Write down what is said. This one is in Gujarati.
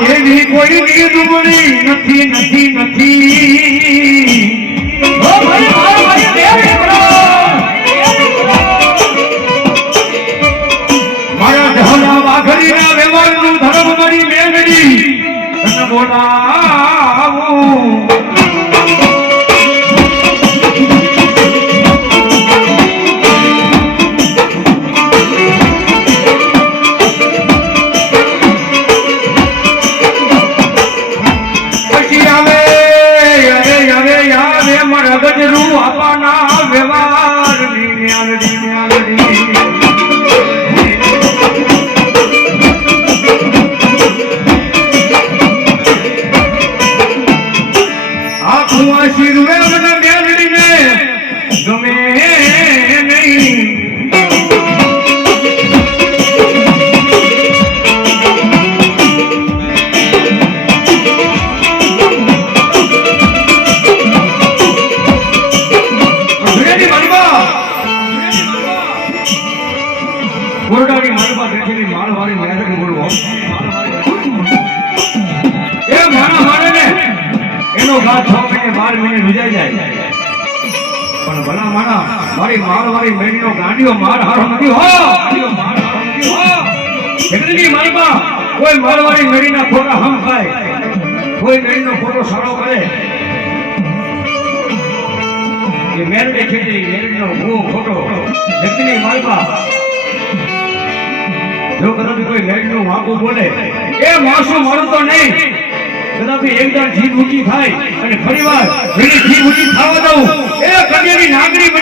એવી કોઈ નિર્મળી નથી નથી નથી. મારો ઢોલા વાઘરીના વ્યવહારનું ધર્મ કરી મેળવી તને ગજરું આપવાના વ્યવહાર ન્યાલડી ન્યાલડી આખું આ શિરવે કોરડાની માલવા બેઠેલી માલવાળી મેલડી બોલવો. એ મારા મારે એનો ઘા છ મહિને, બાર મહિને વિજાઈ પણ ભલા માણા, મારી માલવાળી મેળીનો ગાંડીઓ માર હારો નથી હો. એટલી માલવા કોઈ માલવાળી મેળીના ખોટા હમ ખાય. કોઈ મેળીનો ખોટો સારો કરે. એ મેરડી ખેતી મેરડીનો ભૂ ખોટો વ્યક્તિની માલપા જો કદાચ કોઈ મેરડીનું વાંકું બોલે, એ માણસો મારું તો નહીં કદાચ એકદમ જીભ ઊંચી થાય અને ફરીવાર વાર જીભ ઊંચી થવા દઉં. એ કદી નાગરી ન